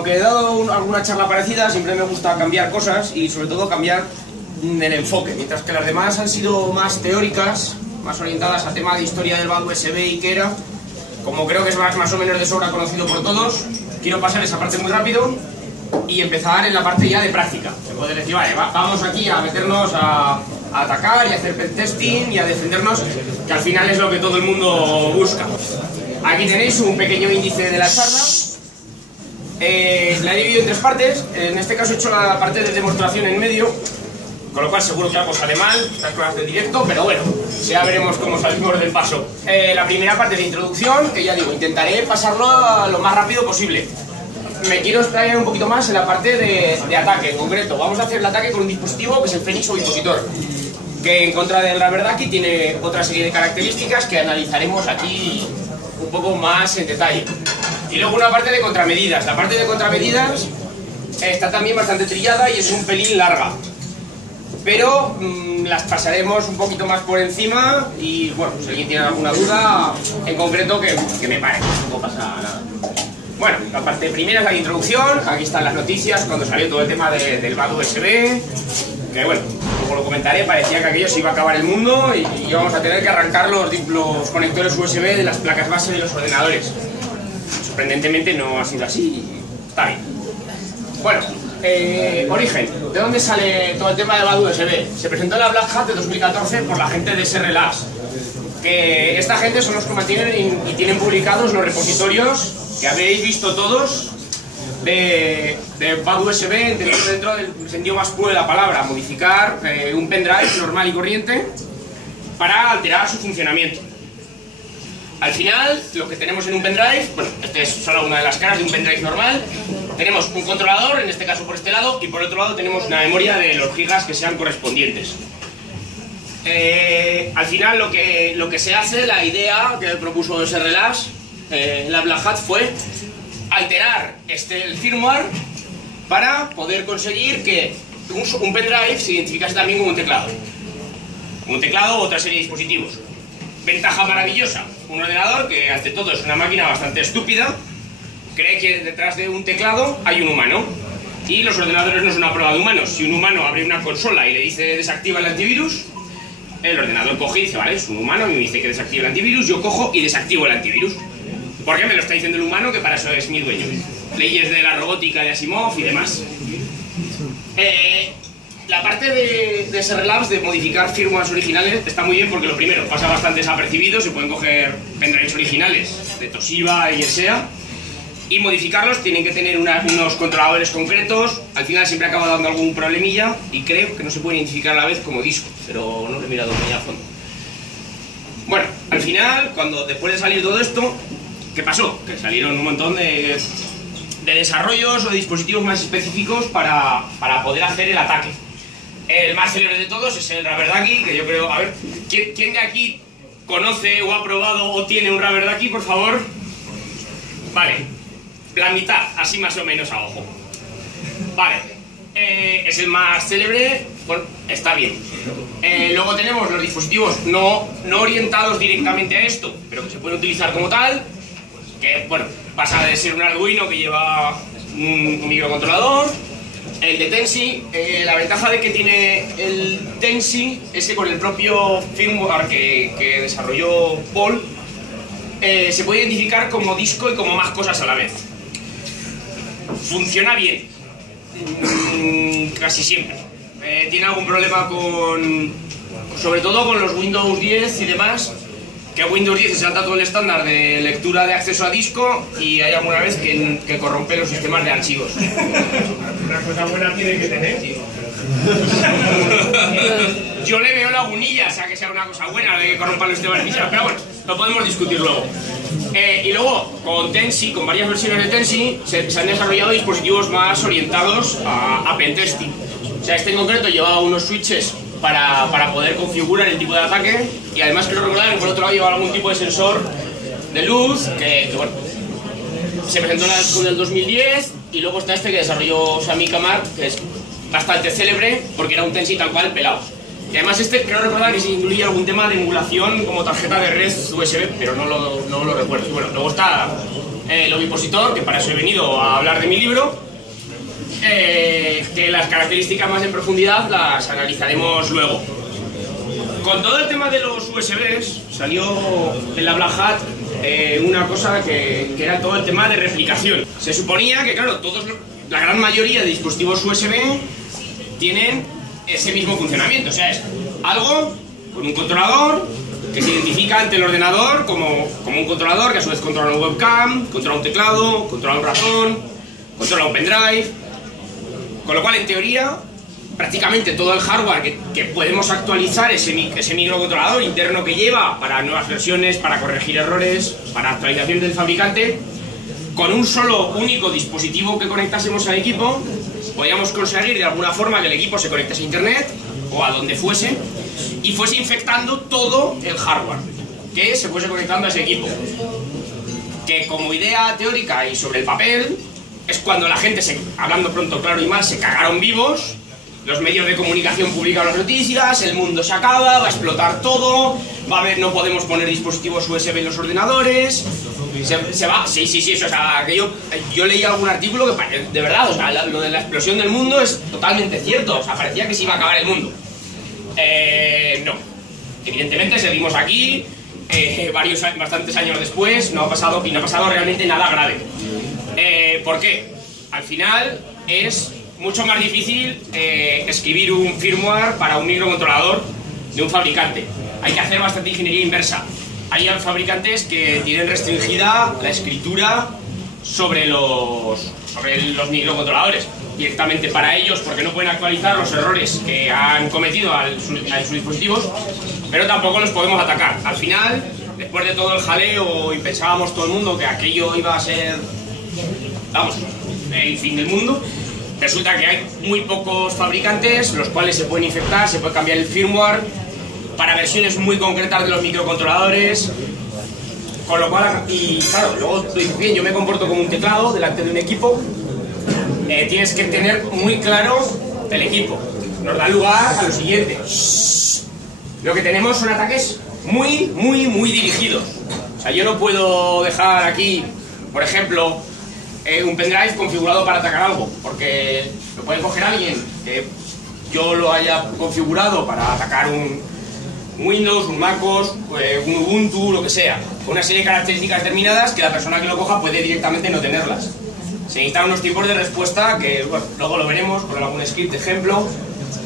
aunque he dado alguna charla parecida, siempre me gusta cambiar cosas y sobre todo cambiar el enfoque. Mientras que las demás han sido más teóricas, más orientadas a tema de historia del BAD USB y qué era, como creo que es más o menos de sobra conocido por todos, quiero pasar esa parte muy rápido y empezar en la parte ya de práctica. Se puede decir, vale, vamos aquí a meternos a atacar y a hacer testing y a defendernos, que al final es lo que todo el mundo busca. Aquí tenéis un pequeño índice de la charla. La he dividido en tres partes. En este caso he hecho la parte de demostración en medio, con lo cual seguro que algo sale mal, estas cosas de directo, pero bueno, ya veremos cómo salimos del paso. La primera parte de introducción, que ya digo, intentaré pasarlo lo más rápido posible. Me quiero extraer un poquito más en la parte de ataque, en concreto. Vamos a hacer el ataque con un dispositivo que es el Phoenix Ovipositor, que en contra del Rubber Ducky tiene otra serie de características que analizaremos aquí un poco más en detalle. Y luego una parte de contramedidas. La parte de contramedidas está también bastante trillada y es un pelín larga, pero las pasaremos un poquito más por encima y bueno, si alguien tiene alguna duda en concreto que me pare, no pasa nada. Bueno, la parte primera es la introducción. Aquí están las noticias cuando salió todo el tema del BAD USB, que bueno, como lo comentaré, parecía que aquello se iba a acabar el mundo y íbamos a tener que arrancar los conectores USB de las placas base de los ordenadores. Sorprendentemente no ha sido así y está bien. Bueno, origen, ¿de dónde sale todo el tema del BAD USB? Se presentó en la Black Hat de 2014 por la gente de SR Labs, que esta gente son los que mantienen y tienen publicados los repositorios que habéis visto todos de BAD USB dentro del sentido más puro de la palabra, modificar un pendrive normal y corriente para alterar su funcionamiento. Al final, lo que tenemos en un pendrive, bueno, esta es solo una de las caras de un pendrive normal. Tenemos un controlador, en este caso por este lado, y por otro lado tenemos una memoria de los gigas que sean correspondientes. Al final lo que se hace, la idea que propuso SR Labs en la Black Hat fue alterar el firmware para poder conseguir que un pendrive se identificase también como un teclado. Un teclado u otra serie de dispositivos. Ventaja maravillosa, un ordenador que ante todo es una máquina bastante estúpida, cree que detrás de un teclado hay un humano. Y los ordenadores no son una prueba de humanos. Si un humano abre una consola y le dice desactiva el antivirus, el ordenador coge y dice, vale, es un humano y me dice que desactive el antivirus, yo cojo y desactivo el antivirus. Porque me lo está diciendo el humano, que para eso es mi dueño. Leyes de la robótica de Asimov y demás. La parte de SR Labs de modificar firmwares originales está muy bien porque lo primero, pasa bastante desapercibido, se pueden coger pendrives originales de Toshiba y SEA y modificarlos, tienen que tener unos controladores concretos, al final siempre acaba dando algún problemilla y creo que no se puede identificar a la vez como disco, pero no lo he mirado muy a fondo. Bueno, al final, después de salir todo esto, ¿qué pasó? Que salieron un montón de desarrollos o de dispositivos más específicos para poder hacer el ataque. El más célebre de todos es el Rubber Ducky, que yo creo... A ver, ¿quién de aquí conoce o ha probado o tiene un Rubber Ducky, por favor? Vale, la mitad, así más o menos a ojo. Vale, es el más célebre, bueno, está bien. Luego tenemos los dispositivos no orientados directamente a esto, pero que se pueden utilizar como tal, que, bueno, pasa de ser un Arduino que lleva un microcontrolador. El de Tensi, la ventaja de que tiene el Tensi es que con el propio firmware que desarrolló Paul se puede identificar como disco y como más cosas a la vez. Funciona bien, casi siempre. Tiene algún problema sobre todo con los Windows 10 y demás, que Windows 10 se salta todo el estándar de lectura de acceso a disco y hay alguna vez que corrompe los sistemas de archivos. Una cosa buena tiene que tener, tío. Yo le veo lagunilla, o sea que sea una cosa buena de que corrompan los sistemas de fichas, pero bueno, lo podemos discutir luego. Y luego, con Tensi, con varias versiones de Tensi, se han desarrollado dispositivos más orientados a pentesting. O sea, este en concreto lleva unos switches para poder configurar el tipo de ataque y además quiero recordar que por otro lado lleva algún tipo de sensor de luz que bueno, se presentó en la Expo del 2010 y luego está este que desarrolló Sami Kamar, que es bastante célebre porque era un Tensi tal cual pelado. Y además este creo recordar que se incluye algún tema de emulación como tarjeta de red USB, pero no lo recuerdo. Y bueno, luego está el ovipositor, que para eso he venido a hablar de mi libro, que las características más en profundidad las analizaremos luego. Con todo el tema de los USBs salió en la Black Hat una cosa que era todo el tema de replicación. Se suponía que, claro, la gran mayoría de dispositivos USB tienen ese mismo funcionamiento, o sea, es algo con un controlador que se identifica ante el ordenador como un controlador que a su vez controla una webcam, controla un teclado, controla un ratón, controla un pendrive, con lo cual en teoría prácticamente todo el hardware que podemos actualizar, ese microcontrolador interno que lleva para nuevas versiones, para corregir errores, para actualizaciones del fabricante, con un solo único dispositivo que conectásemos al equipo, podíamos conseguir de alguna forma que el equipo se conectase a internet o a donde fuese y fuese infectando todo el hardware que se fuese conectando a ese equipo. Que como idea teórica y sobre el papel es cuando la gente, hablando pronto, claro y mal, se cagaron vivos. Los medios de comunicación publican las noticias, el mundo se acaba, va a explotar todo, va a haber, no podemos poner dispositivos USB en los ordenadores, se va, sí, o sea, que yo leí algún artículo que de verdad, o sea, lo de la explosión del mundo es totalmente cierto, o sea, parecía que se iba a acabar el mundo. No, evidentemente seguimos aquí, bastantes años después, no ha pasado realmente nada grave. ¿Por qué? Al final es mucho más difícil escribir un firmware para un microcontrolador de un fabricante. Hay que hacer bastante ingeniería inversa. Hay fabricantes que tienen restringida la escritura sobre los microcontroladores directamente para ellos, porque no pueden actualizar los errores que han cometido en sus dispositivos, pero tampoco los podemos atacar. Al final, después de todo el jaleo y pensábamos todo el mundo que aquello iba a ser, vamos, el fin del mundo, resulta que hay muy pocos fabricantes los cuales se pueden infectar, se puede cambiar el firmware para versiones muy concretas de los microcontroladores, con lo cual, y claro, luego bien, yo me comporto como un teclado delante de un equipo, tienes que tener muy claro el equipo. Nos da lugar a lo siguiente: lo que tenemos son ataques muy dirigidos. O sea, yo no puedo dejar aquí, por ejemplo, un pendrive configurado para atacar algo, porque lo puede coger alguien que yo lo haya configurado para atacar un Windows, un MacOS, un Ubuntu, lo que sea, con una serie de características determinadas que la persona que lo coja puede directamente no tenerlas. Se necesitan unos tiempos de respuesta que, bueno, luego lo veremos con algún script de ejemplo.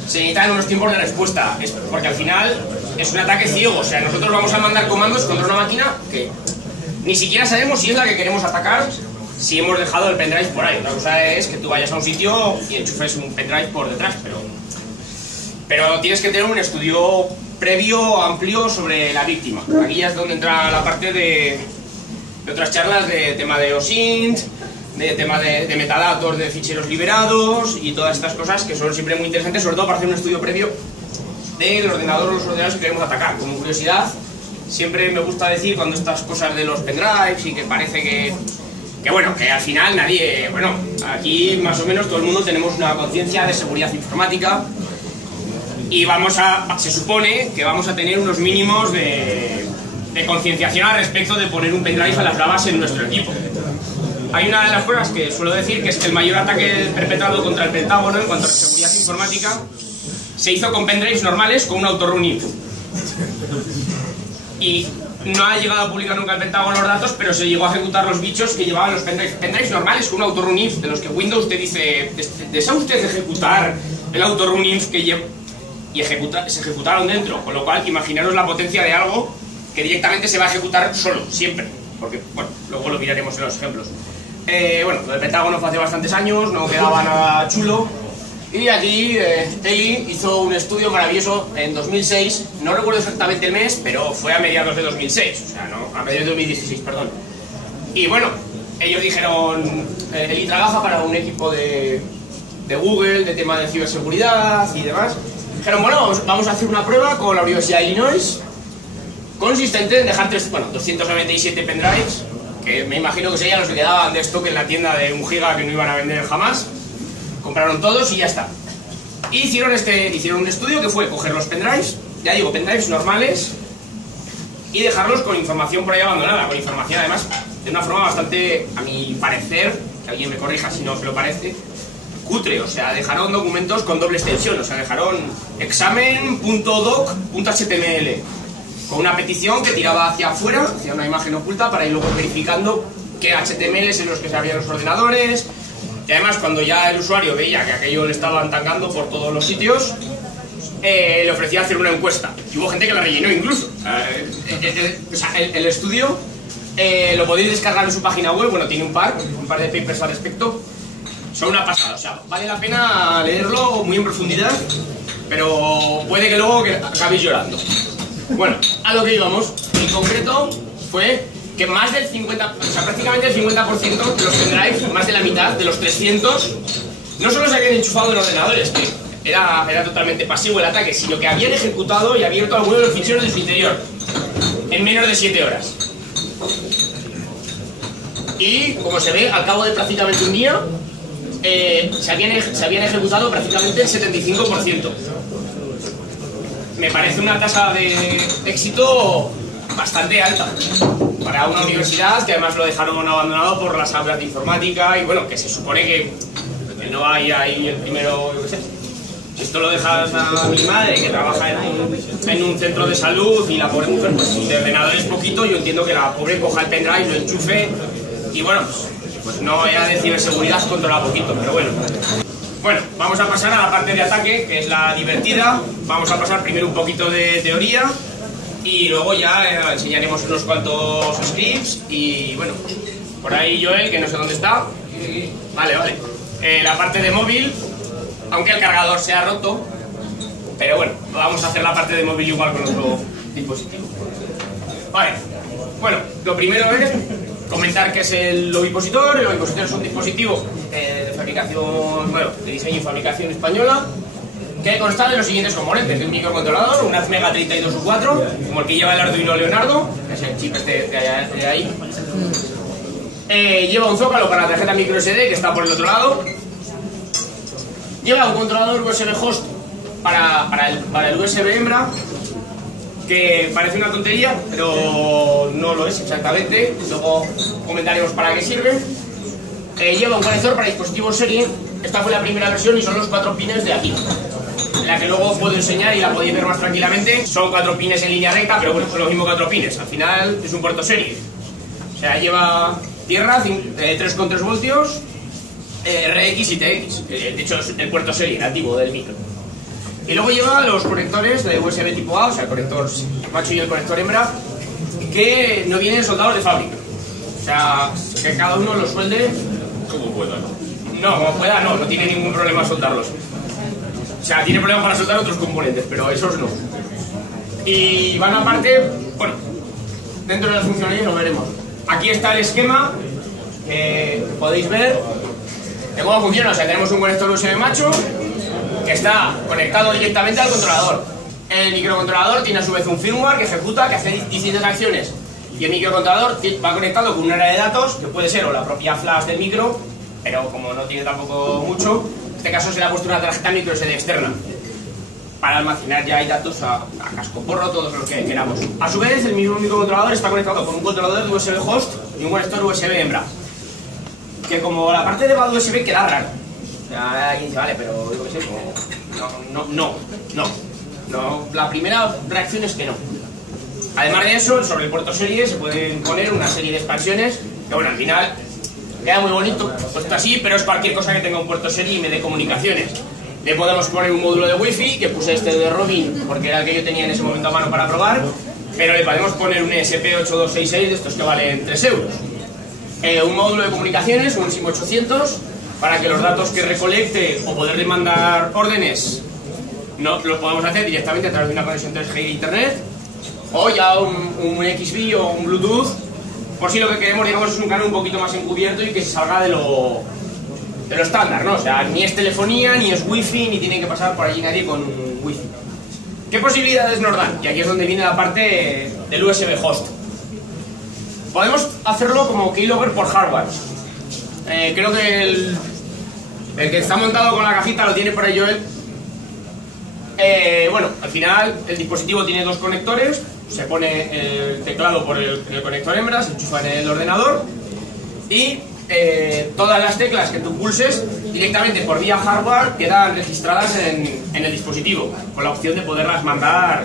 Se necesitan unos tiempos de respuesta, porque al final es un ataque ciego. O sea, nosotros vamos a mandar comandos contra una máquina que ni siquiera sabemos si es la que queremos atacar, si hemos dejado el pendrive por ahí. Otra cosa es que tú vayas a un sitio y enchufes un pendrive por detrás, pero tienes que tener un estudio previo, amplio sobre la víctima. Aquí ya es donde entra la parte de otras charlas de tema de OSINT, de tema de metadatos de ficheros liberados y todas estas cosas que son siempre muy interesantes, sobre todo para hacer un estudio previo del ordenador o los ordenadores que queremos atacar. Como curiosidad, siempre me gusta decir cuando estas cosas de los pendrives y que parece que bueno, que al final nadie, bueno, aquí más o menos todo el mundo tenemos una conciencia de seguridad informática y se supone que vamos a tener unos mínimos de concienciación al respecto de poner un pendrive a las bravas en nuestro equipo. Hay una de las cosas que suelo decir, que es que el mayor ataque perpetrado contra el Pentágono en cuanto a seguridad informática se hizo con pendrives normales con un autorun inf. Y no ha llegado a publicar nunca el Pentágono los datos, pero se llegó a ejecutar los bichos que llevaban los pendrives normales con un autorun inf, de los que Windows te dice: ¿desea usted ejecutar el autorun inf que lleva? Y se ejecutaron dentro, con lo cual imaginaros la potencia de algo que directamente se va a ejecutar solo, siempre, porque, bueno, luego lo miraremos en los ejemplos. Bueno, lo del Pentágono fue hace bastantes años, no quedaba nada chulo, y aquí Eli hizo un estudio maravilloso en 2006, no recuerdo exactamente el mes, pero fue a mediados de 2006, o sea, no, a mediados de 2016, perdón. Y bueno, ellos dijeron, Eli trabaja para un equipo de Google, de tema de ciberseguridad y demás. Dijeron, bueno, vamos a hacer una prueba con la Universidad de Illinois, consistente en dejar 297 pendrives, que me imagino que serían los que quedaban de stock en la tienda de 1 giga que no iban a vender jamás. Compraron todos y ya está. Y hicieron un estudio que fue coger los pendrives, ya digo, pendrives normales, y dejarlos con información por ahí abandonada, con información además de una forma bastante, a mi parecer, que alguien me corrija si no se lo parece, cutre. O sea, dejaron documentos con doble extensión, o sea, dejaron examen.doc.html con una petición que tiraba hacia afuera, hacia una imagen oculta, para ir luego verificando qué HTMLs en los que se abrían los ordenadores. Y además, cuando ya el usuario veía que aquello le estaban tangando por todos los sitios, le ofrecía hacer una encuesta. Y hubo gente que la rellenó incluso. O sea, el estudio lo podéis descargar en su página web. Bueno, tiene un par de papers al respecto. Son una pasada, o sea, vale la pena leerlo muy en profundidad, pero puede que luego acabéis llorando. Bueno, a lo que íbamos, en concreto, fue que más del 50%, o sea, prácticamente el 50% de los pendrives, más de la mitad, de los 300, no solo se habían enchufado en ordenadores, que era totalmente pasivo el ataque, sino que habían ejecutado y abierto algunos de los ficheros de su interior en menos de 7 horas. Y, como se ve, al cabo de prácticamente un día, se habían ejecutado prácticamente el 75%. Me parece una tasa de éxito bastante alta para una universidad que además lo dejaron abandonado por las aulas de informática y bueno, que se supone que no hay ahí el primero, yo qué sé. Si esto lo dejas a mi madre que trabaja en un centro de salud y la pobre mujer, pues de ordenador es poquito, yo entiendo que la pobre coja el pendrive, lo enchufe y bueno, pues no voy a decir seguridad controla poquito, pero bueno. Bueno, vamos a pasar a la parte de ataque, que es la divertida. Vamos a pasar primero un poquito de teoría y luego ya enseñaremos unos cuantos scripts y bueno, por ahí Joel, que no sé dónde está. Vale. La parte de móvil, aunque el cargador se ha roto, pero bueno, vamos a hacer la parte de móvil igual con otro dispositivo. Vale, bueno, lo primero es comentar qué es el ovipositor. El ovipositor es un dispositivo de fabricación, bueno, de diseño y fabricación española, que consta de los siguientes componentes: de un microcontrolador, un Atmega 32U4, como el que lleva el Arduino Leonardo, que es el chip de ahí. Lleva un zócalo para la tarjeta microSD, que está por el otro lado. Lleva un controlador USB host para el USB hembra, que parece una tontería, pero no lo es exactamente. Luego comentaremos para qué sirve. Lleva un conector para dispositivos serie. Esta fue la primera versión y son los 4 pines de aquí, la que luego os puedo enseñar y la podéis ver más tranquilamente. Son 4 pines en línea recta, pero bueno, son los mismos 4 pines. Al final es un puerto serie. O sea, lleva tierra, 3,3 voltios, RX y TX. De hecho es el puerto serie nativo del micro. Y luego lleva los conectores de USB tipo A, o sea, el conector macho y el conector hembra, que no vienen soldados de fábrica. O sea, que cada uno los suelde como pueda, ¿no? No, como pueda no tiene ningún problema soldarlos. O sea, tiene problemas para soltar otros componentes, pero esos no. Y van aparte, bueno, dentro de las funcionalidades lo veremos. Aquí está el esquema, que podéis ver de cómo funciona. O sea, tenemos un conector USB macho que está conectado directamente al controlador. El microcontrolador tiene a su vez un firmware que ejecuta, que hace distintas acciones. Y el microcontrolador va conectado con un área de datos, que puede ser o la propia flash del micro, pero como no tiene tampoco mucho, en este caso se le ha puesto una tarjeta microSD externa para almacenar ya hay datos a cascoporro, todos los que queramos. A su vez, el mismo microcontrolador está conectado con un controlador de USB host y un conector USB hembra, que como la parte de USB queda raro. O sea, alguien dice, vale, pero yo qué sé, no. La primera reacción es que no. Además de eso, sobre el puerto serie se pueden poner una serie de expansiones que, bueno, al final queda muy bonito puesto así, pero es cualquier cosa que tenga un puerto serie y me dé comunicaciones. Le podemos poner un módulo de wifi, que puse este de Robin porque era el que yo tenía en ese momento a mano para probar, pero le podemos poner un ESP8266 de estos que valen 3 euros. Un módulo de comunicaciones, un SIM800, para que los datos que recolecte o poderle mandar órdenes no los podemos hacer directamente a través de una conexión 3G de internet, o ya un XBee o un Bluetooth, por si lo que queremos, digamos, es un canal un poquito más encubierto y que se salga de lo estándar, ¿no? O sea, ni es telefonía, ni es wifi, ni tiene que pasar por allí nadie con wifi. ¿Qué posibilidades nos dan? Y aquí es donde viene la parte del USB host. Podemos hacerlo como keylogger por hardware. Creo que el que está montado con la cajita lo tiene por ahí Joel. Bueno, al final el dispositivo tiene 2 conectores, se pone el teclado por el conector hembra, se enchufa en el ordenador y todas las teclas que tú pulses directamente por vía hardware quedan registradas en el dispositivo, con la opción de poderlas mandar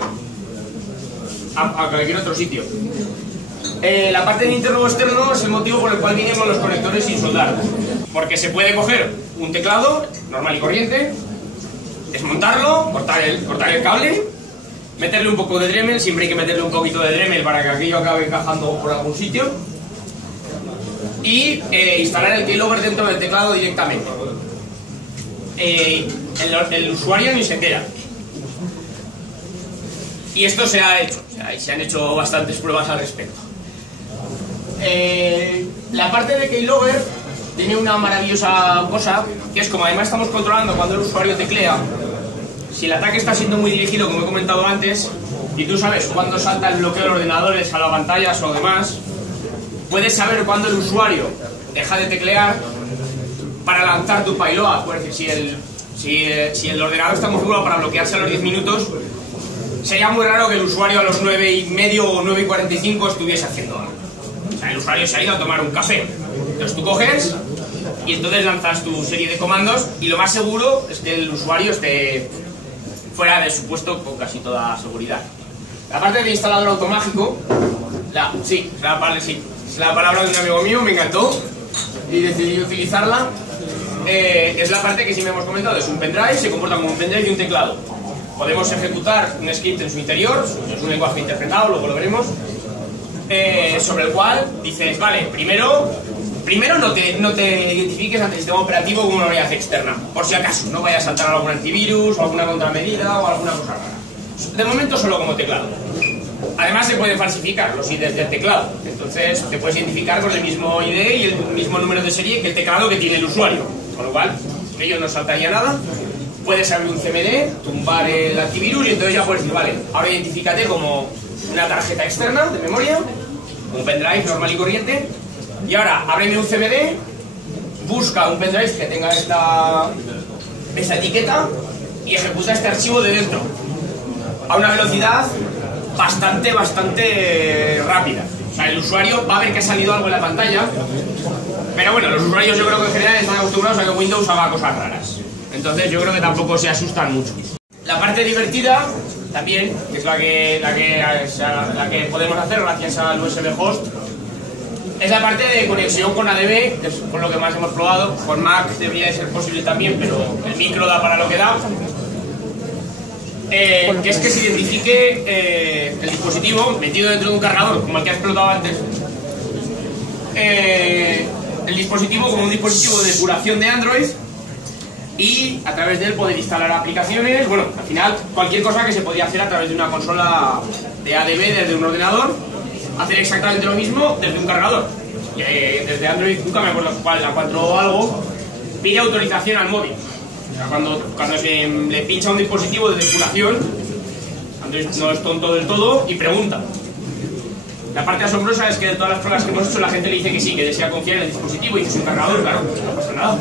a cualquier otro sitio. La parte de interno o externo es el motivo por el cual vienen los conectores sin soldar, porque se puede coger un teclado normal y corriente, desmontarlo, cortar el cable, meterle un poco de Dremel, siempre hay que meterle un poquito de Dremel para que aquello acabe encajando por algún sitio, y instalar el keylogger dentro del teclado directamente. El usuario ni se entera. Y esto se ha hecho, y se han hecho bastantes pruebas al respecto. La parte de keylogger tiene una maravillosa cosa, que es como además estamos controlando cuando el usuario teclea, si el ataque está siendo muy dirigido, como he comentado antes, y tú sabes cuándo salta el bloqueo de ordenadores a las pantallas o demás, puedes saber cuándo el usuario deja de teclear para lanzar tu payload. Es decir, si el ordenador está configurado para bloquearse a los 10 minutos, sería muy raro que el usuario a los 9:30 o 9:45 estuviese haciendo algo. O sea, el usuario se ha ido a tomar un café. Entonces tú coges y entonces lanzas tu serie de comandos y lo más seguro es que el usuario esté fuera de su puesto con casi toda seguridad. La parte de instalador automático, es la palabra de un amigo mío, me encantó y decidí utilizarla. Es la parte que sí me hemos comentado, es un pendrive, se comporta como un pendrive y un teclado. Podemos ejecutar un script en su interior, es un lenguaje interpretado, luego lo veremos, sobre el cual dices, vale, primero no te identifiques ante el sistema operativo como una unidad externa, por si acaso, no vaya a saltar algún antivirus o alguna contramedida o alguna cosa rara. De momento solo como teclado. Además se pueden falsificar los IDs del teclado, entonces te puedes identificar con el mismo ID y el mismo número de serie que el teclado que tiene el usuario, con lo cual ello no saltaría nada. Puedes abrir un CMD, tumbar el antivirus y entonces ya puedes decir, vale, ahora identifícate como una tarjeta externa de memoria, un pendrive normal y corriente, y ahora ábreme un CMD, busca un pendrive que tenga esta etiqueta y ejecuta este archivo de dentro a una velocidad bastante rápida. O sea, el usuario va a ver que ha salido algo en la pantalla, pero bueno, los usuarios yo creo que en general están acostumbrados a que Windows haga cosas raras. Entonces yo creo que tampoco se asustan mucho. La parte divertida también, que es la que podemos hacer gracias al USB host, es la parte de conexión con ADB, que es con lo que más hemos probado. Con Mac debería de ser posible también, pero el micro da para lo que da. Que es que se identifique el dispositivo metido dentro de un cargador, como el que ha explotado antes. El dispositivo como un dispositivo de depuración de Android, y a través de él poder instalar aplicaciones, bueno, al final cualquier cosa que se podía hacer a través de una consola de ADB desde un ordenador, hacer exactamente lo mismo desde un cargador. Desde Android, nunca me acuerdo cuál, la 4 o algo, pide autorización al móvil. O sea, cuando se le pincha un dispositivo de depuración, Android no es tonto del todo y pregunta. La parte asombrosa es que de todas las pruebas que hemos hecho la gente le dice que sí, que desea confiar en el dispositivo y que es un cargador, claro, no pasa nada.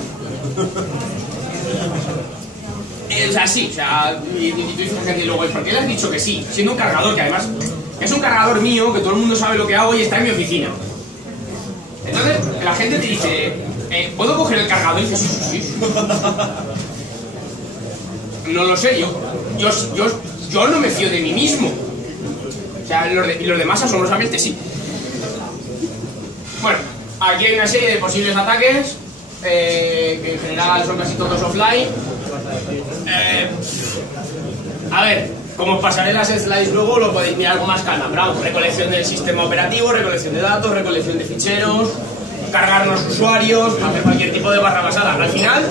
O sea, sí, o sea, y tú dices a gente y luego, ¿por qué le has dicho que sí? Siendo un cargador, que además es un cargador mío, que todo el mundo sabe lo que hago y está en mi oficina. Entonces, la gente te dice, ¿puedo coger el cargador? Y dices, sí. No lo sé, yo no me fío de mí mismo. O sea, y los demás asombrosamente sí. Bueno, aquí hay una serie de posibles ataques, que en general son casi todos offline. A ver, como os pasaré las slides luego, lo podéis mirar con más calma. Pero vamos, recolección del sistema operativo, recolección de datos, recolección de ficheros, cargarnos usuarios, hacer cualquier tipo de barra basada. Al final,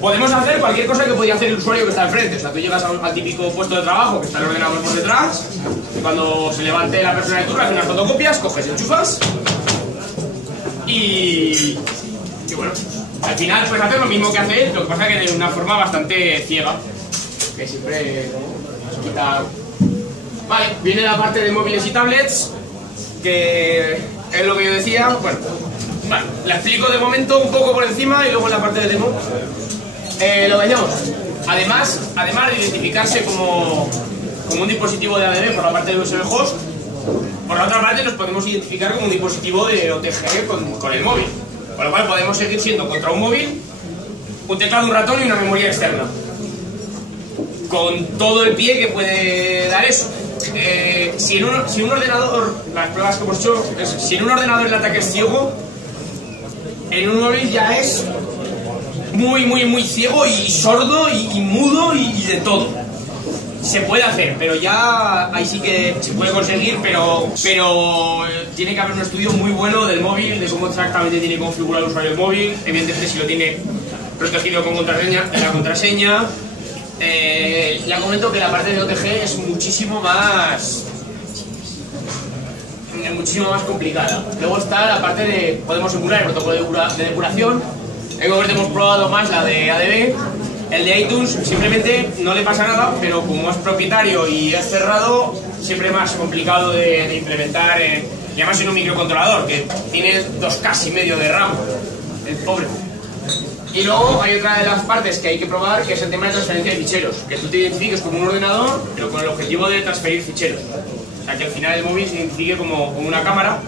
podemos hacer cualquier cosa que podría hacer el usuario que está enfrente. O sea, tú llegas al típico puesto de trabajo que está el ordenador por detrás, y cuando se levante la persona de turno, hace unas fotocopias, coges, enchufas y bueno, al final puedes hacer lo mismo que hace él, lo que pasa que de una forma bastante ciega, que siempre nos quita. Vale, viene la parte de móviles y tablets, que es lo que yo decía. Bueno, la explico de momento un poco por encima y luego en la parte de demo. Lo que decíamos, además de identificarse como un dispositivo de ADB por la parte del USB host, Por la otra parte, nos podemos identificar como un dispositivo de OTG con el móvil, con lo cual podemos seguir siendo contra un móvil, un teclado, un ratón y una memoria externa, con todo el pie que puede dar eso. Si un ordenador, las pruebas que hemos hecho, si en un ordenador el ataque es ciego, en un móvil ya es muy ciego y sordo y mudo y de todo. Se puede hacer, pero ya ahí sí que se puede conseguir, pero tiene que haber un estudio muy bueno del móvil, de cómo exactamente tiene configurado el usuario el móvil, evidentemente si lo tiene protegido con contraseña. Ya comento que la parte de OTG es muchísimo más complicada. Luego está la parte de, podemos emular el protocolo de depuración. En concreto hemos probado más la de ADB. El de iTunes simplemente no le pasa nada, pero como es propietario y es cerrado, siempre es más complicado de implementar, y además en un microcontrolador que tiene 2K y medio de RAM, el pobre. Y luego hay otra de las partes que hay que probar, que es el tema de transferencia de ficheros, que tú te identifiques como un ordenador, pero con el objetivo de transferir ficheros. O sea, que al final el móvil se identifique como una cámara.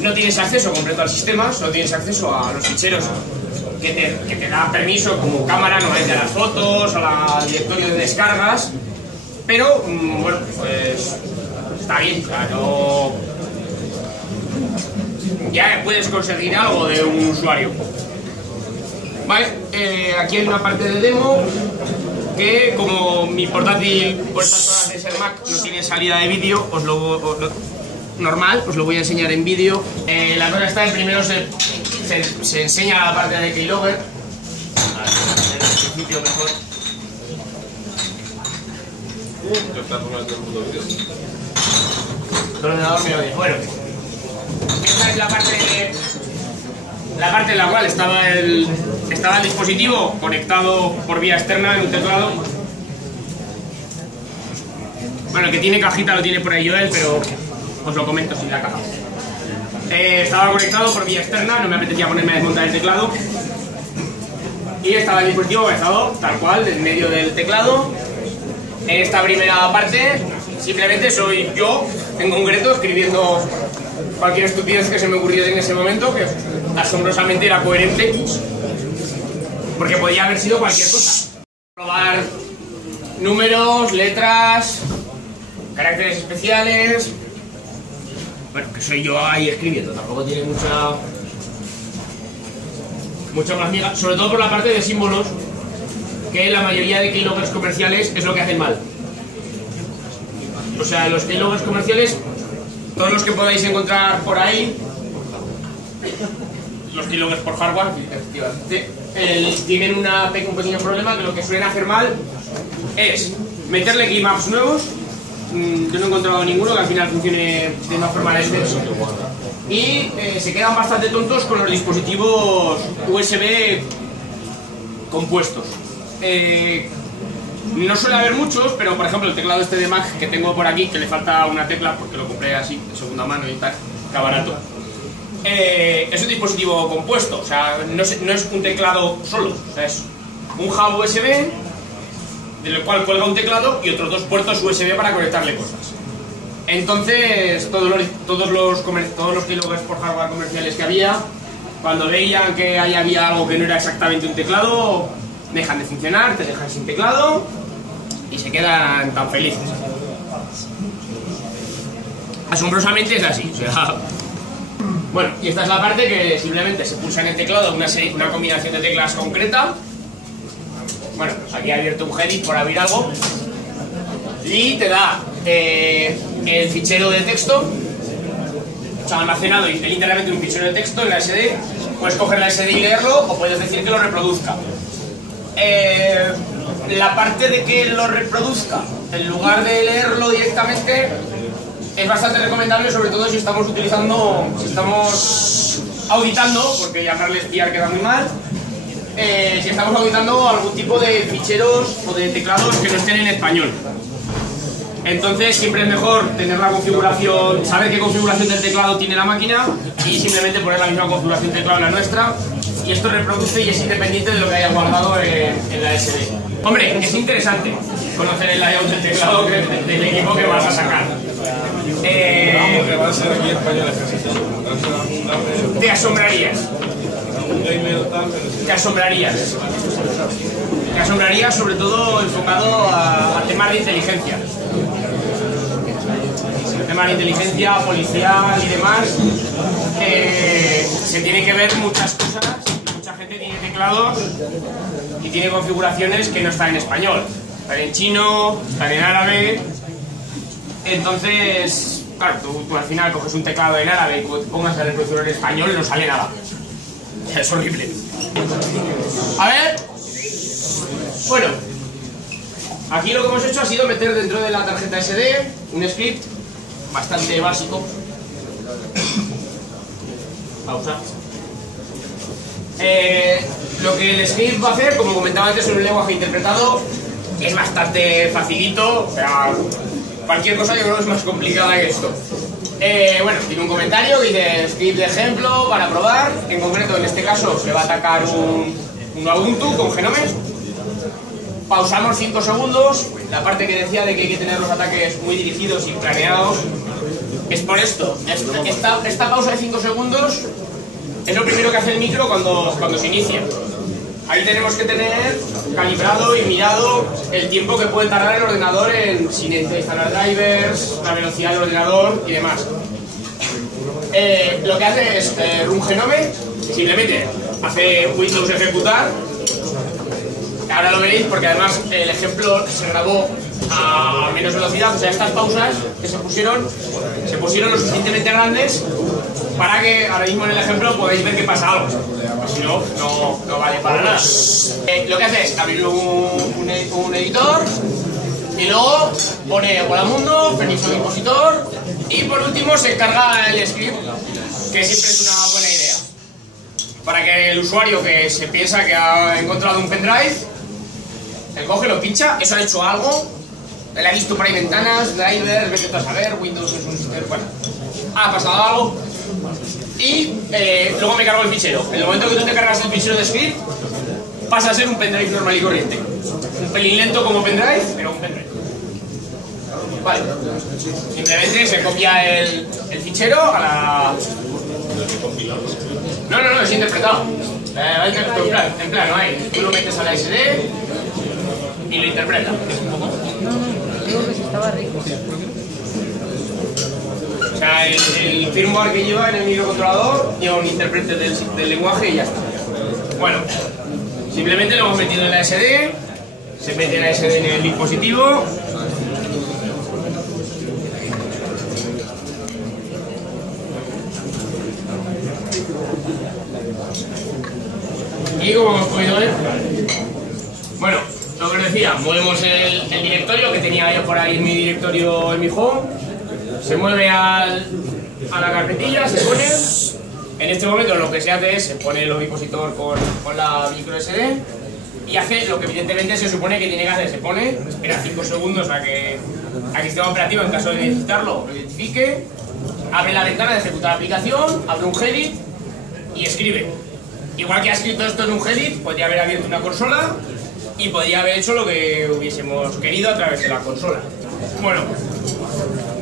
No tienes acceso completo al sistema, solo tienes acceso a los ficheros que te da permiso como cámara, normalmente a las fotos, al directorio de descargas, pero bueno, pues está bien, o sea, no... ya puedes conseguir algo de un usuario. Vale, aquí hay una parte de demo que, como mi portátil por estas horas de ser Mac no tiene salida de vídeo, normal, os lo voy a enseñar en vídeo. La cosa está en primero se enseña la parte de Keylogger. En el principio mejor. El ordenador me odia. Bueno, esta es la parte en la cual estaba el dispositivo conectado por vía externa en un teclado. Bueno, el que tiene cajita lo tiene por ahí Joel, pero os lo comento sin la caja. Estaba conectado por vía externa, no me apetecía ponerme a desmontar el teclado. Y estaba el dispositivo conectado tal cual, en medio del teclado. En esta primera parte, simplemente soy yo, en concreto, escribiendo cualquier estupidez que se me ocurrió en ese momento, que asombrosamente era coherente, porque podía haber sido cualquier cosa. Probar números, letras, caracteres especiales. Bueno, que soy yo ahí escribiendo, tampoco tiene mucha más miga, sobre todo por la parte de símbolos, que la mayoría de keyloggers comerciales es lo que hacen mal. O sea, los keyloggers comerciales, todos los que podáis encontrar por ahí, los keyloggers por hardware, efectivamente, tienen un pequeño problema, que lo que suelen hacer mal es meterle keymaps nuevos. Yo no he encontrado ninguno que al final funcione de una forma extensa. Y se quedan bastante tontos con los dispositivos USB compuestos. No suele haber muchos, pero por ejemplo el teclado este de Mac que tengo por aquí, que le falta una tecla porque lo compré así, de segunda mano y tal, está barato. Es un dispositivo compuesto, o sea, no es un teclado solo, o sea, es un hub USB, del cual cuelga un teclado y otros dos puertos USB para conectarle cosas. Entonces, todos los keyloggers por hardware comerciales que había, cuando veían que ahí había algo que no era exactamente un teclado, dejan de funcionar, te dejan sin teclado y se quedan tan felices. Asombrosamente es así, o sea... Bueno, y esta es la parte que simplemente se pulsa en el teclado una combinación de teclas concreta. Bueno, aquí he abierto un Gedit por abrir algo y te da el fichero de texto, o sea, almacenado íntegramente en un fichero de texto en la SD. Puedes coger la SD y leerlo, o puedes decir que lo reproduzca. La parte de que lo reproduzca, en lugar de leerlo directamente, es bastante recomendable, sobre todo si estamos auditando, porque llamarle espiar queda muy mal. Si estamos auditando algún tipo de ficheros o de teclados que no estén en español. Entonces siempre es mejor tener la configuración, saber qué configuración del teclado tiene la máquina y simplemente poner la misma configuración del teclado en la nuestra, y esto reproduce y es independiente de lo que haya guardado en la SD. Hombre, es interesante. conocer el layout del teclado del equipo que vas a sacar. Te asombrarías. Te asombrarías. Te asombrarías, sobre todo enfocado a temas de inteligencia. Temas de inteligencia policial y demás. Se tiene que ver muchas cosas. Mucha gente tiene teclados y tiene configuraciones que no están en español. Están en chino, están en árabe. Entonces, claro, tú al final coges un teclado en árabe y te pongas a reproducirlo en español, no sale nada. Es horrible. A ver. Bueno, aquí lo que hemos hecho ha sido meter dentro de la tarjeta SD un script bastante básico. Pausa. Lo que el script va a hacer, como comentaba antes, en un lenguaje interpretado, es bastante facilito. O sea, cualquier cosa yo creo que es más complicada que esto. Bueno, tiene un comentario que dice script de ejemplo para probar. En concreto, en este caso, se va a atacar un Ubuntu con Genome. Pausamos 5 segundos. La parte que decía de que hay que tener los ataques muy dirigidos y planeados es por esto. Esta pausa de 5 segundos es lo primero que hace el micro cuando se inicia. Ahí tenemos que tener calibrado y mirado el tiempo que puede tardar el ordenador sin instalar drivers, la velocidad del ordenador y demás. Lo que hace es run Genome, simplemente hace Windows ejecutar. Ahora lo veréis porque además el ejemplo se grabó a menos velocidad, o sea, estas pausas que se pusieron lo suficientemente grandes para que ahora mismo en el ejemplo podáis ver que pasa algo. Si no, no vale para nada. Lo que hace es abrir un editor y luego pone hola mundo, permiso de compositor y por último se carga el script, que siempre es una buena idea. Para que el usuario que se piensa que ha encontrado un pendrive, él coge, lo pincha, eso ha hecho algo, él ha visto por ahí ventanas, drivers, vete a saber, Windows es un sistema, bueno, ha pasado algo. Y luego me cargo el fichero. En el momento que tú te cargas el fichero de script, pasa a ser un pendrive normal y corriente. Un pelín lento como pendrive, pero un pendrive. Vale. Simplemente se copia el fichero a la... No, es interpretado. En plan, no hay. Tú lo metes a la SD y lo interpreta. Digo que si estaba rico. O sea, el firmware que lleva en el microcontrolador lleva un intérprete del lenguaje y ya está. Bueno, simplemente lo hemos metido en la SD, se mete la SD en el dispositivo. Y como hemos podido ver, bueno, lo que os decía, movemos el directorio que tenía yo por ahí en mi directorio en mi home. Se mueve a la carpetilla, se pone. En este momento lo que se hace es se pone el ovipositor con la micro SD y hace lo que evidentemente se supone que tiene que hacer. Se pone, espera 5 segundos a que el sistema operativo, en caso de necesitarlo, lo identifique, abre la ventana de ejecutar la aplicación, abre un headit y escribe. Igual que ha escrito esto en un headit, podría haber abierto una consola y podría haber hecho lo que hubiésemos querido a través de la consola. Bueno.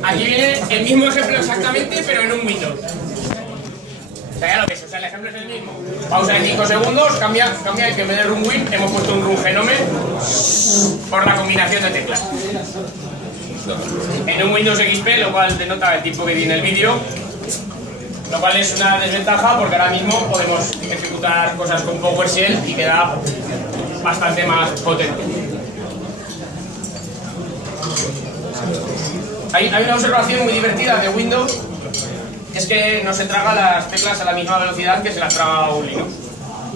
Aquí viene el mismo ejemplo exactamente, pero en un Windows. O sea, ya lo ves, o sea, el ejemplo es el mismo. Pausa de 5 segundos, cambia el que en vez de run Win hemos puesto un run Genome por la combinación de teclas. En un Windows XP, lo cual denota el tiempo que tiene el vídeo, lo cual es una desventaja porque ahora mismo podemos ejecutar cosas con PowerShell y queda bastante más potente. Hay una observación muy divertida de Windows, que es que no se traga las teclas a la misma velocidad que se las traga un Linux.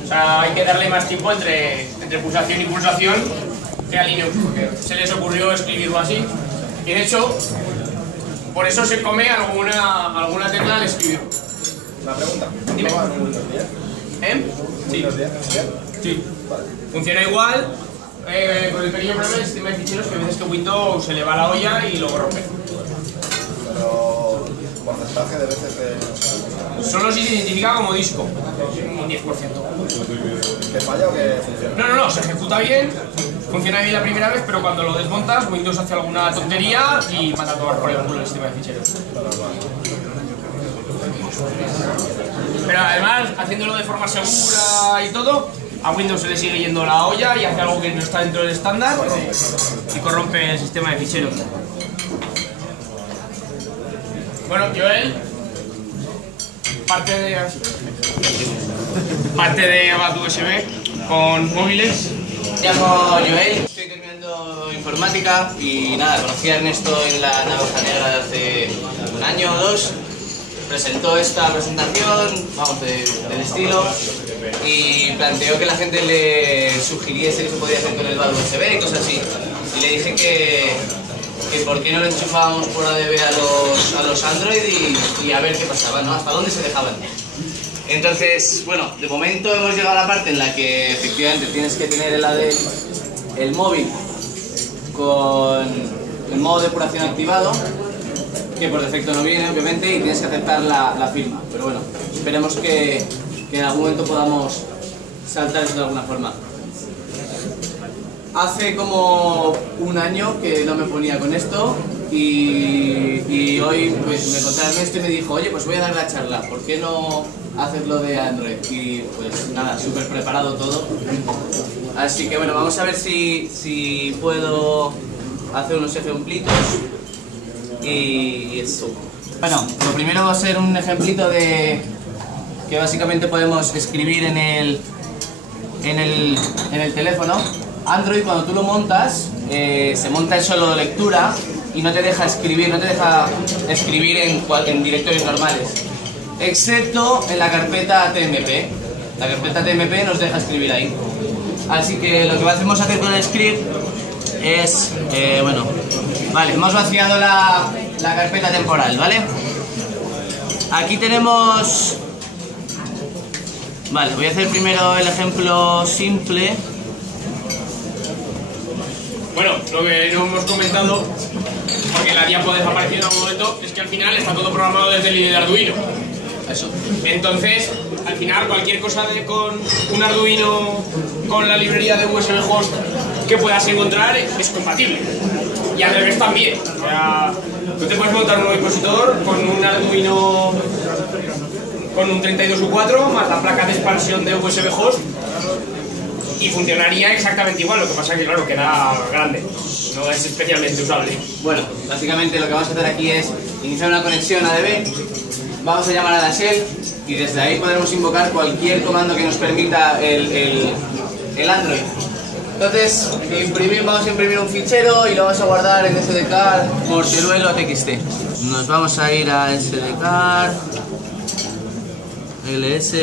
O sea, hay que darle más tiempo entre pulsación y pulsación que a Linux, porque se les ocurrió escribirlo así. Y de hecho, por eso se come alguna tecla al escribirlo. Una pregunta. Dime. ¿No va en Windows 10? Sí. Sí. Funciona igual. Con el pequeño problema del sistema de ficheros que a veces que Windows se le va la olla y luego rompe. Pero porcentaje de veces de... Solo si se identifica como disco, un 10%. ¿Que falla o que funciona? No, se ejecuta bien, Funciona bien la primera vez, pero cuando lo desmontas, Windows hace alguna tontería y manda a tomar por el culo el sistema de ficheros. Pero además, haciéndolo de forma segura y todo, a Windows se le sigue yendo la olla y hace algo que no está dentro del estándar y corrompe el sistema de ficheros. Bueno, Joel, parte de Abad USB con móviles. Me llamo Joel, estoy terminando informática y nada, conocí a Ernesto en la Navaja Negra de hace un año o dos. Presentó esta presentación, vamos, del estilo, y planteó que la gente le sugiriese que se podía hacer con el Bad USB y cosas así. Y le dije que por qué no lo enchufábamos por ADB a los Android y a ver qué pasaba, ¿no? Hasta dónde se dejaban. Entonces, bueno, de momento hemos llegado a la parte en la que efectivamente tienes que tener el móvil con el modo de depuración activado, que por defecto no viene, obviamente, y tienes que aceptar la firma. Pero bueno, esperemos que en algún momento podamos saltar eso de alguna forma. Hace como un año que no me ponía con esto y hoy pues me encontré a Ernesto y me dijo, oye, pues voy a dar la charla, ¿por qué no haces lo de Android? Y pues nada, súper preparado todo. Así que bueno, vamos a ver si puedo hacer unos ejemplitos y eso. Bueno, lo primero va a ser un ejemplito de que básicamente podemos escribir en el teléfono. Android, cuando tú lo montas, se monta el solo de lectura y no te deja escribir, en directorios normales, excepto en la carpeta TMP. La carpeta TMP nos deja escribir ahí. Así que lo que vamos a hacer con el script es, bueno, vale, hemos vaciado la carpeta temporal, ¿vale? Aquí tenemos, vale, voy a hacer primero el ejemplo simple. Bueno, lo que no hemos comentado, porque la diapo desapareció en algún momento, es que al final está todo programado desde el IDE de Arduino. Eso. Entonces, al final, cualquier cosa con un Arduino con la librería de USB Host que puedas encontrar es compatible. Y al revés también. O sea, tú te puedes montar un expositor con un Arduino con un 32U4 más la placa de expansión de USB Host y funcionaría exactamente igual. Lo que pasa es que, claro, queda grande. No es especialmente usable. Bueno, básicamente lo que vamos a hacer aquí es iniciar una conexión ADB. Vamos a llamar a la shell y desde ahí podremos invocar cualquier comando que nos permita el Android. Entonces, vamos a imprimir un fichero y lo vamos a guardar en SDCAR morteruelo.txt. Nos vamos a ir a SDCAR, ls,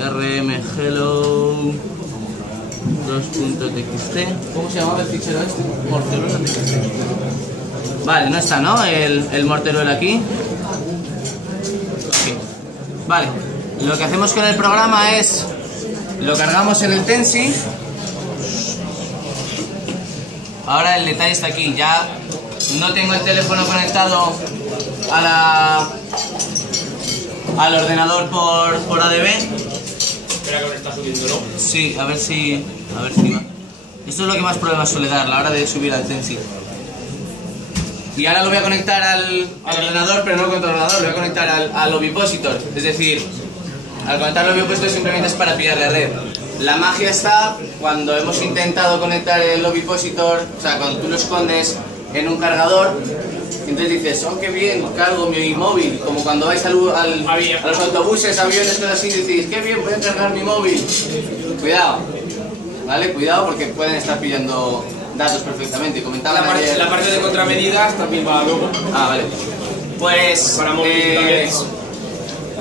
rm hello 2.txt. ¿Cómo se llamaba el fichero este? Morteruelo.txt. Vale, no está, ¿no? El morteruelo aquí. Sí. Vale, lo que hacemos con el programa es lo cargamos en el Tensi. Ahora el detalle está aquí, ya no tengo el teléfono conectado al ordenador por ADB. Espera que ahora está subiéndolo. Sí, a ver si va. Esto es lo que más problemas suele dar a la hora de subir al Tensi. Y ahora lo voy a conectar al ordenador, pero no con el ordenador, lo voy a conectar al Ovipositor. Es decir, al conectar al Ovipositor simplemente es para pillar la red. La magia está cuando hemos intentado conectar el Ovipositor, o sea, cuando tú lo escondes en un cargador, entonces dices, oh, qué bien, cargo mi móvil. Como cuando vais a los autobuses, aviones, cosas así, decís, qué bien, voy a cargar mi móvil. Cuidado, ¿vale? Cuidado porque pueden estar pillando datos perfectamente. Comentaba la parte de contramedidas también va luego. Ah, vale. Pues para móvil también.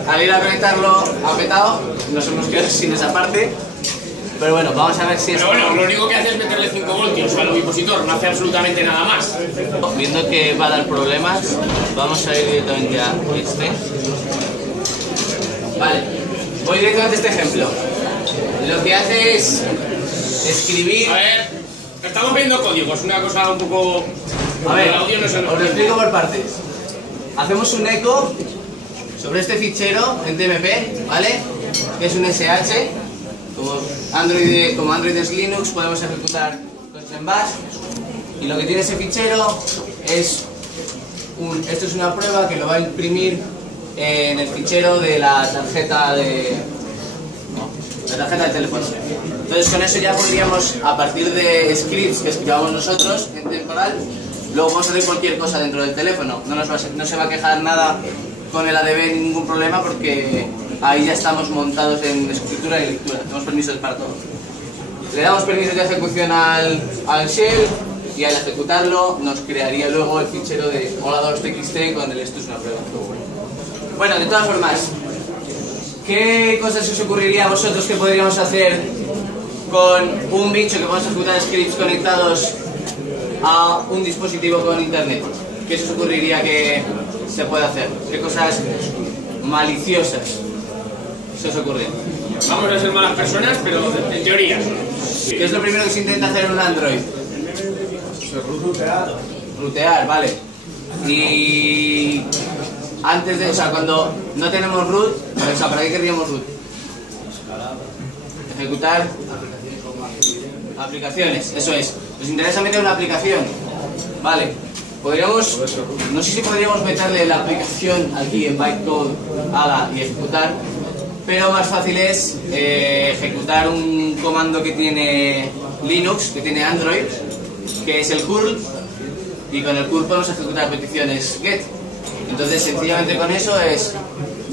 Al ir a conectarlo ha petado, nos hemos quedado sin esa parte. Pero bueno, vamos a ver si Pero bueno, lo único que hace es meterle 5 voltios al ovipositor, no hace absolutamente nada más. Viendo que va a dar problemas, vamos a ir directamente a este. Vale, voy directamente a este ejemplo. Lo que hace es escribir... A ver, estamos viendo código, es una cosa un poco... A ver, el audio no se nos os lo explico por partes. Hacemos un eco sobre este fichero en TMP, ¿vale? Que es un SH. Como Android es Linux, podemos ejecutar cosas en Bash. Y lo que tiene ese fichero es esto es una prueba que lo va a imprimir en el fichero de la tarjeta del teléfono. Entonces con eso ya podríamos, a partir de scripts que escribamos nosotros en temporal, luego podemos hacer cualquier cosa dentro del teléfono. No se va a quejar nada con el ADB, ningún problema, porque ahí ya estamos montados en escritura y lectura. Tenemos permisos para todo. Le damos permisos de ejecución al shell y al ejecutarlo nos crearía luego el fichero de hola2txt con el esto es una prueba. Bueno, de todas formas, ¿qué cosas se os ocurriría a vosotros que podríamos hacer con un bicho que podemos ejecutar scripts conectados a un dispositivo con internet? ¿Qué se os ocurriría que se puede hacer? ¿Qué cosas maliciosas se os ocurren? Vamos a ser malas personas, pero en teoría. ¿Qué es lo primero que se intenta hacer en un Android? Rootear, vale. Y antes de, o sea, cuando no tenemos root, o sea, ¿para qué querríamos root? Ejecutar aplicaciones, eso es. Nos interesa meter una aplicación, vale. Podríamos, no sé si podríamos meterle la aplicación aquí en bytecode, haga y ejecutar, pero más fácil es ejecutar un comando que tiene Linux, que tiene Android, que es el curl, y con el curl podemos ejecutar peticiones get. Entonces sencillamente con eso es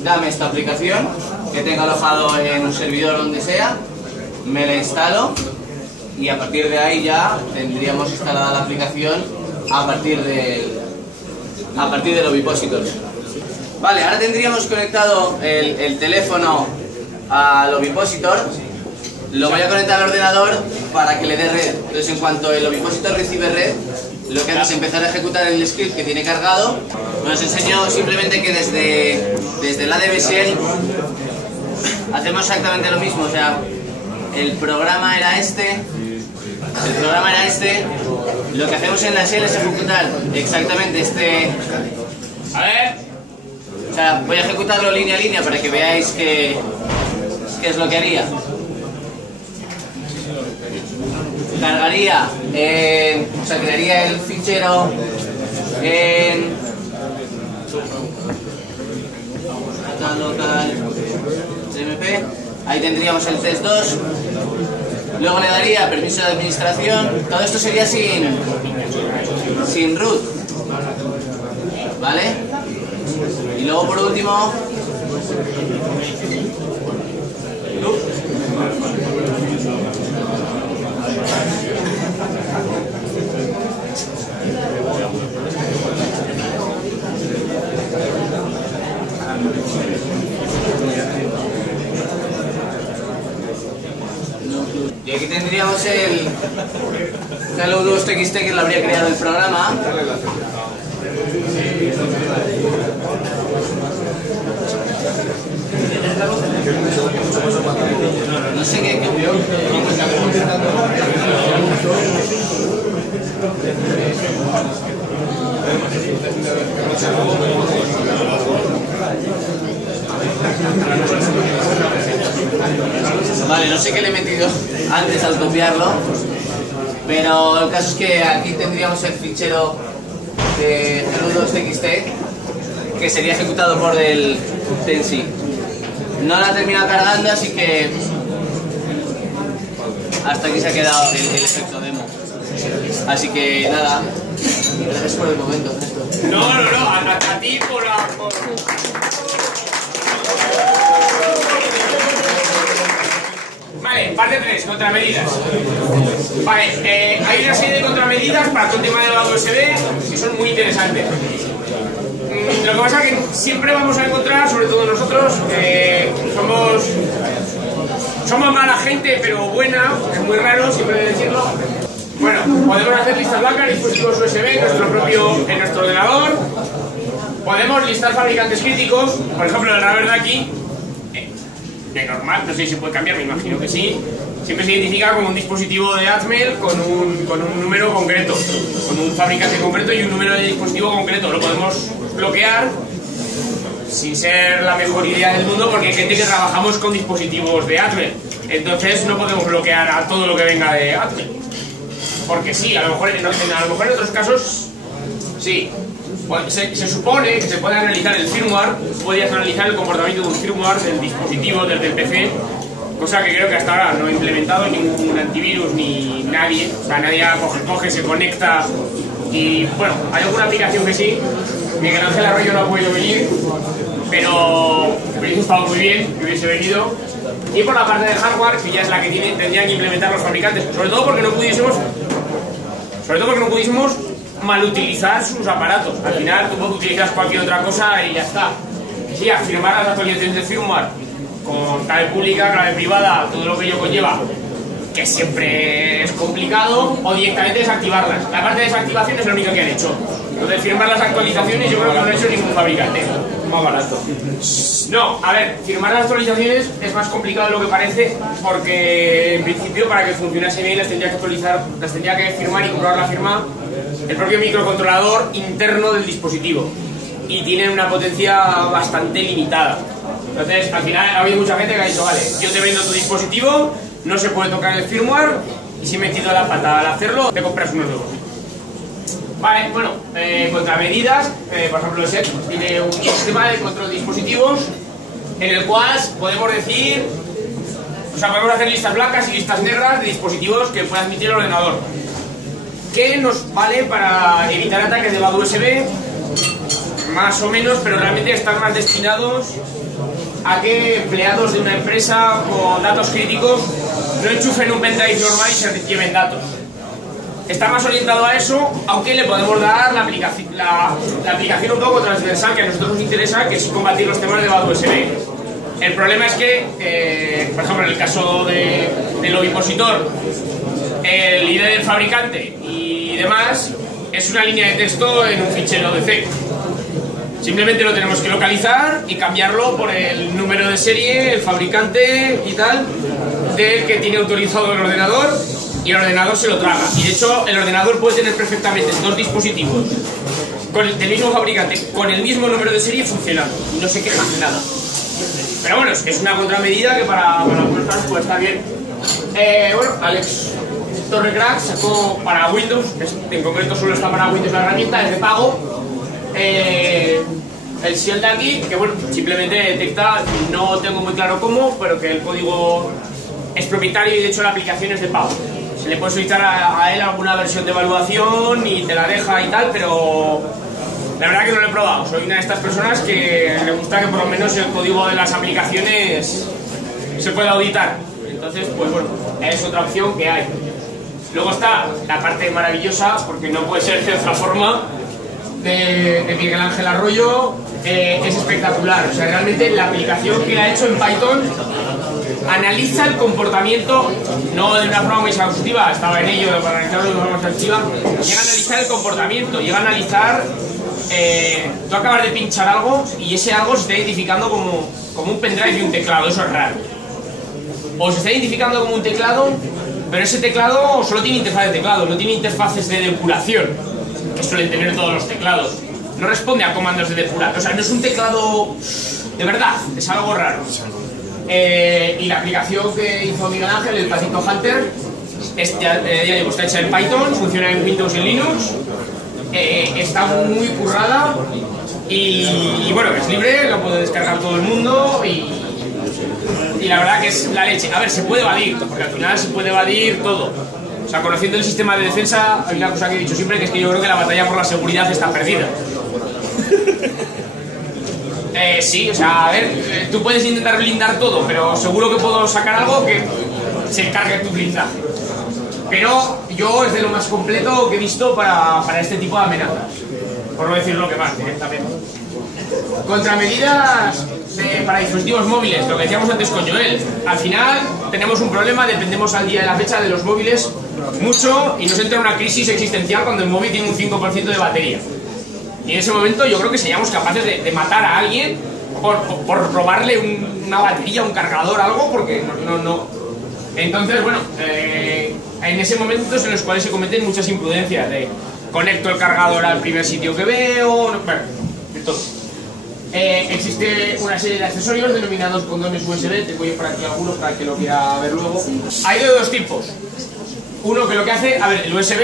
dame esta aplicación que tenga alojado en un servidor donde sea, me la instalo y a partir de ahí ya tendríamos instalada la aplicación a partir del ovipositor. Vale, ahora tendríamos conectado el teléfono al ovipositor. Lo voy a conectar al ordenador para que le dé red. Entonces en cuanto el ovipositor recibe red, lo que hace es empezar a ejecutar el script que tiene cargado. Os enseño simplemente que desde la ADB hacemos exactamente lo mismo. O sea, el programa era este. Lo que hacemos en la shell es ejecutar exactamente este. A ver. O sea, voy a ejecutarlo línea a línea para que veáis qué es lo que haría. Cargaría, o sea, crearía el fichero en local cmp. Ahí tendríamos el test2. Luego le daría permiso de administración. Todo esto sería sin root, ¿vale? Y luego por último loop. Y aquí tendríamos el hello2txt que lo habría creado el programa. No sé qué Vale, no sé qué le he metido antes al copiarlo, pero el caso es que aquí tendríamos el fichero de hello2txt que sería ejecutado por el Tensi. No la ha terminado cargando, así que hasta aquí se ha quedado el efecto demo. Así que nada, gracias por el momento, Ernesto. No, a ti por... Vale, parte 3, contramedidas. Vale, hay una serie de contramedidas para todo el tema de la USB que son muy interesantes. Lo que pasa es que siempre vamos a encontrar, sobre todo nosotros, somos mala gente, pero buena, es muy raro siempre decirlo. Bueno, podemos hacer listas blancas, dispositivos USB en nuestro ordenador. Podemos listar fabricantes críticos, por ejemplo el driver de aquí, de normal, no sé si se puede cambiar, me imagino que sí. Siempre se identifica como un dispositivo de Atmel con un número concreto, con un fabricante concreto y un número de dispositivo concreto. Lo podemos bloquear sin ser la mejor idea del mundo porque hay gente que trabajamos con dispositivos de Atmel. Entonces no podemos bloquear a todo lo que venga de Apple. Porque sí, a lo mejor en otros casos, sí. Se supone que se puede analizar el firmware, podrías analizar el comportamiento de un firmware del dispositivo, desde el PC, cosa que creo que hasta ahora no ha implementado ningún antivirus ni nadie. O sea, nadie coge, se conecta y, bueno, hay alguna aplicación que sí. Miguel Ángel Arroyo no ha podido venir, pero hubiese estado muy bien que hubiese venido. Y por la parte de hardware, que ya es la que tendrían que implementar los fabricantes, sobre todo porque no pudiésemos mal utilizar sus aparatos. Al final tú puedes utilizar cualquier otra cosa y ya está. Sí, afirmar las actualizaciones de firmware con clave pública, clave privada, todo lo que ello conlleva, que siempre es complicado, o directamente desactivarlas. La parte de desactivación es lo único que han hecho. Lo de firmar las actualizaciones yo creo que no lo ha hecho ningún fabricante. Más barato. No, a ver, firmar las actualizaciones es más complicado de lo que parece, porque en principio para que funcionase bien las tendría que actualizar, las tendría que firmar y comprobar la firma el propio microcontrolador interno del dispositivo. Y tienen una potencia bastante limitada. Entonces, al final ha habido mucha gente que ha dicho, vale, yo te vendo tu dispositivo, no se puede tocar el firmware, y si he metido la pata al hacerlo, te compras unos nuevos. Vale, bueno, contramedidas, por ejemplo, el SET tiene un sistema de control de dispositivos en el cual podemos decir, o sea, podemos hacer listas blancas y listas negras de dispositivos que pueda admitir el ordenador, que nos vale para evitar ataques de lado USB, más o menos, pero realmente están más destinados a que empleados de una empresa con datos críticos no enchufen un pendrive normal y se lleven datos. Está más orientado a eso, aunque le podemos dar la aplicación un poco transversal que a nosotros nos interesa, que es combatir los temas de lado USB. El problema es que, por ejemplo, en el caso del ovipositor, el ID del fabricante y demás es una línea de texto en un fichero de C. Simplemente lo tenemos que localizar y cambiarlo por el número de serie, el fabricante y tal, del que tiene autorizado el ordenador, y el ordenador se lo traga. Y de hecho, el ordenador puede tener perfectamente dos dispositivos del mismo fabricante, con el mismo número de serie funcionando, y no se quejan de nada. Pero bueno, es una contramedida que para algunos casos puede estar bien. Bueno, Alex Torrecrack sacó para Windows, en concreto solo está para Windows la herramienta, es de pago. El Shield de aquí, que bueno, simplemente detecta, no tengo muy claro cómo, pero que el código es propietario y de hecho la aplicación es de pago. Se le puede solicitar a él alguna versión de evaluación y te la deja y tal, pero la verdad que no lo he probado. Soy una de estas personas que le gusta que por lo menos el código de las aplicaciones se pueda auditar. Entonces, pues bueno, es otra opción que hay. Luego está la parte maravillosa, porque no puede ser de otra forma, de Miguel Ángel Arroyo. Es espectacular. O sea, realmente la aplicación que ha hecho en Python analiza el comportamiento, no de una forma muy exhaustiva, estaba en ello para analizarlo de una forma exhaustiva, llega a analizar el comportamiento, llega a analizar, tú acabas de pinchar algo y ese algo se está identificando como un pendrive y un teclado, eso es raro. O se está identificando como un teclado, pero ese teclado solo tiene interfaz de teclado, no tiene interfaces de depuración, que suelen tener todos los teclados. No responde a comandos de depurar, o sea, no es un teclado de verdad, es algo raro. Y la aplicación que hizo Miguel Ángel, el Patito Hunter, ya digo, está hecha en Python, funciona en Windows y en Linux, está muy currada y bueno, es libre, lo puede descargar todo el mundo y la verdad que es la leche. A ver, se puede evadir, porque al final se puede evadir todo. O sea, conociendo el sistema de defensa, hay una cosa que he dicho siempre, que es que yo creo que la batalla por la seguridad está perdida. Sí, o sea, a ver, tú puedes intentar blindar todo, pero seguro que puedo sacar algo que se encargue tu blindaje. Pero yo es de lo más completo que he visto para este tipo de amenazas, por no decir lo que más directamente. Contramedidas para dispositivos móviles, lo que decíamos antes con Joel. Al final tenemos un problema, dependemos al día de la fecha de los móviles mucho y nos entra una crisis existencial cuando el móvil tiene un 5% de batería. Y en ese momento yo creo que seríamos capaces de matar a alguien por robarle una batería, un cargador, algo, porque no. Entonces, bueno, en ese momento en los cuales se cometen muchas imprudencias de conecto el cargador al primer sitio que veo, bueno, de todo. Existe una serie de accesorios denominados condones USB, tengo yo por aquí algunos para el que lo quiera ver luego. Hay de dos tipos. Uno que lo que hace, a ver, el USB,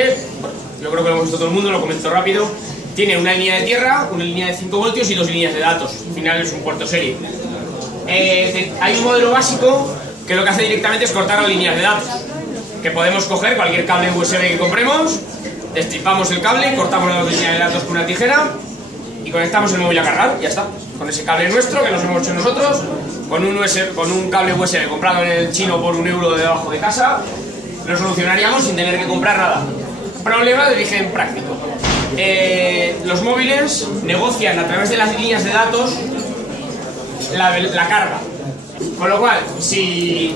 yo creo que lo hemos visto todo el mundo, lo comento rápido, tiene una línea de tierra, una línea de 5 voltios y 2 líneas de datos. Al final es un puerto serie. Hay un modelo básico que lo que hace directamente es cortar las líneas de datos. Que podemos coger cualquier cable USB que compremos, destripamos el cable, cortamos las líneas de datos con una tijera y conectamos el móvil a cargar, ya está. Con ese cable nuestro que nos hemos hecho nosotros, con un cable USB comprado en el chino por €1 de debajo de casa, lo solucionaríamos sin tener que comprar nada. Problema de origen práctico. Los móviles negocian a través de las líneas de datos la carga. Con lo cual, si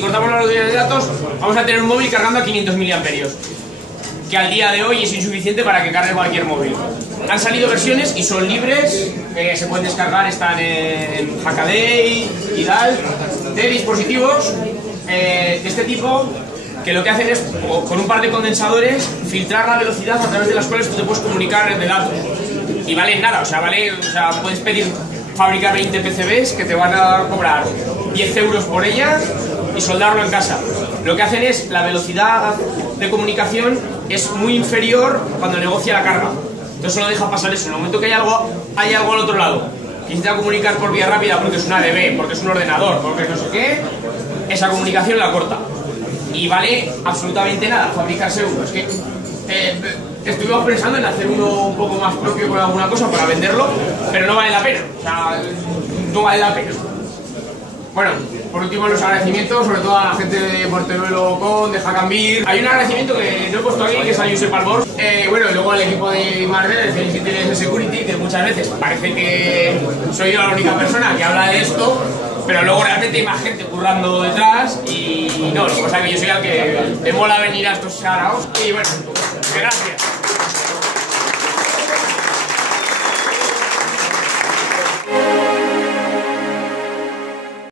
cortamos las líneas de datos, vamos a tener un móvil cargando a 500 miliamperios, que al día de hoy es insuficiente para que cargue cualquier móvil. Han salido versiones y son libres, se pueden descargar, están en Hackaday y tal, de dispositivos de este tipo, que lo que hacen es, con un par de condensadores, filtrar la velocidad a través de las cuales tú te puedes comunicar de datos. Y valen nada, o sea, puedes pedir fabricar 20 PCBs que te van a cobrar 10 euros por ellas y soldarlo en casa. Lo que hacen es, la velocidad de comunicación es muy inferior cuando negocia la carga. Entonces no deja pasar eso. En el momento que hay algo al otro lado, que necesita comunicar por vía rápida porque es una ADB, porque es un ordenador, porque es no sé qué, esa comunicación la corta. Y vale absolutamente nada fabricarse uno. Es que estuvimos pensando en hacer uno un poco más propio con alguna cosa para venderlo, pero no vale la pena. O sea, no vale la pena. Bueno, por último los agradecimientos, sobre todo a la gente de Porteruelo Con, de Hackambir. Hay un agradecimiento que no he puesto aquí, que es a Josep Albor. Bueno, y luego al equipo de Marvel, de Intelligence Security, que muchas veces parece que soy yo la única persona que habla de esto, pero luego realmente hay más gente currando detrás y no, lo que pasa es que yo soy el que me mola venir a estos saraos y bueno, gracias.